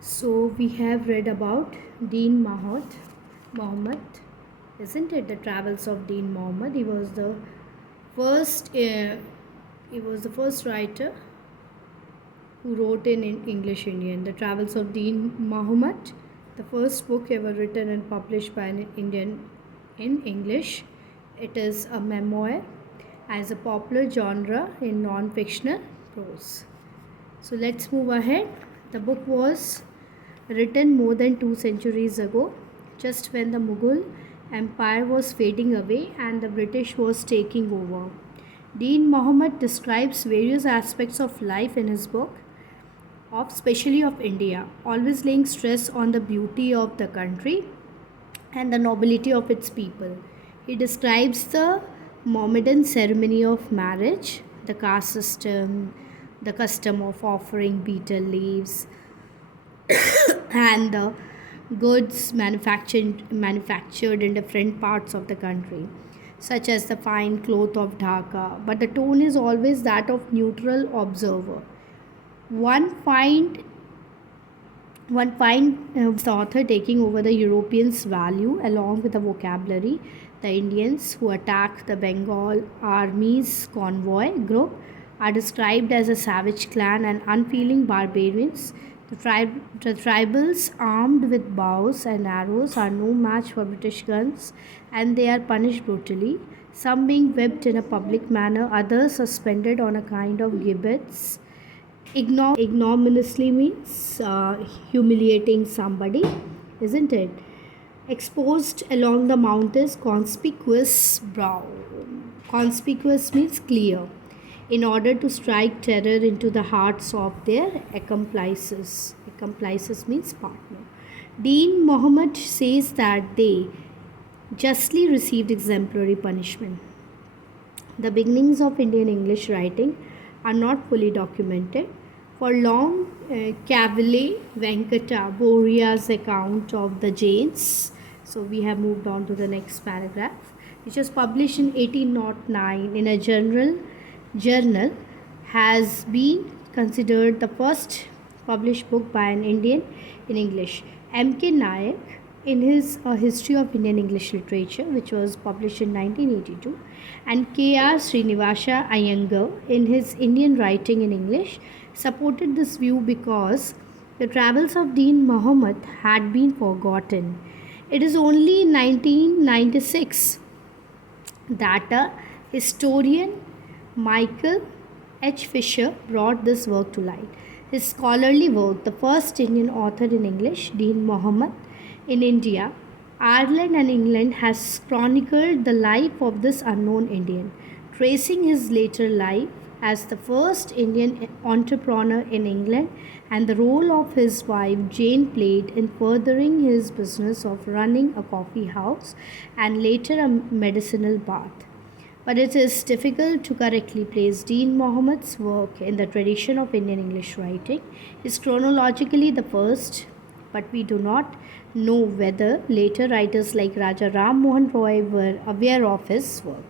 So we have read about Dean Mohammed, isn't it? The Travels of Dean Mohammed. First. He was the first writer who wrote in English Indian. The Travels of Dean Mohammed, the first book ever written and published by an Indian in English. It is a memoir as a popular genre in non-fictional prose. So let's move ahead. The book was written more than 2 centuries ago, just when the Mughal Empire was fading away and the British was taking over. Dean Mohammed describes various aspects of life in his book, especially of India, always laying stress on the beauty of the country and the nobility of its people. He describes the Mohammedan ceremony of marriage, the caste system, the custom of offering betel leaves, and the goods manufactured in different parts of the country, such as the fine cloth of Dhaka. But the tone is always that of neutral observer. One find the author taking over the Europeans' value along with the vocabulary. The Indians who attack the Bengal army's convoy group are described as a savage clan and unfeeling barbarians. The tribals armed with bows and arrows are no match for British guns and they are punished brutally, some being whipped in a public manner, others suspended on a kind of gibbets. Ignominiously means humiliating somebody, isn't it? Exposed along the mountain's conspicuous brow. Conspicuous means clear, in order to strike terror into the hearts of their accomplices. Accomplices means partner. Dean Mohammed says that they justly received exemplary punishment. The beginnings of Indian English writing are not fully documented. For long, Cavalier Venkata Boria's account of the Jains, so we have moved on to the next paragraph, which was published in 1809 in a journal, has been considered the first published book by an Indian in English. M.K. Nayak, in his History of Indian English Literature, which was published in 1982, and K.R. Srinivasa Iyengar, in his Indian Writing in English, supported this view because the travels of Dean Mohammed had been forgotten. It is only in 1996 that a historian, Michael H. Fisher, brought this work to light. His scholarly work, the first Indian author in English, Dean Mohammed, in India, Ireland, and England, has chronicled the life of this unknown Indian, tracing his later life as the first Indian entrepreneur in England and the role of his wife Jane played in furthering his business of running a coffee house and later a medicinal bath. But it is difficult to correctly place Dean Mohammed's work in the tradition of Indian English writing. He is chronologically the first, but we do not know whether later writers like Raja Ram Mohan Roy were aware of his work.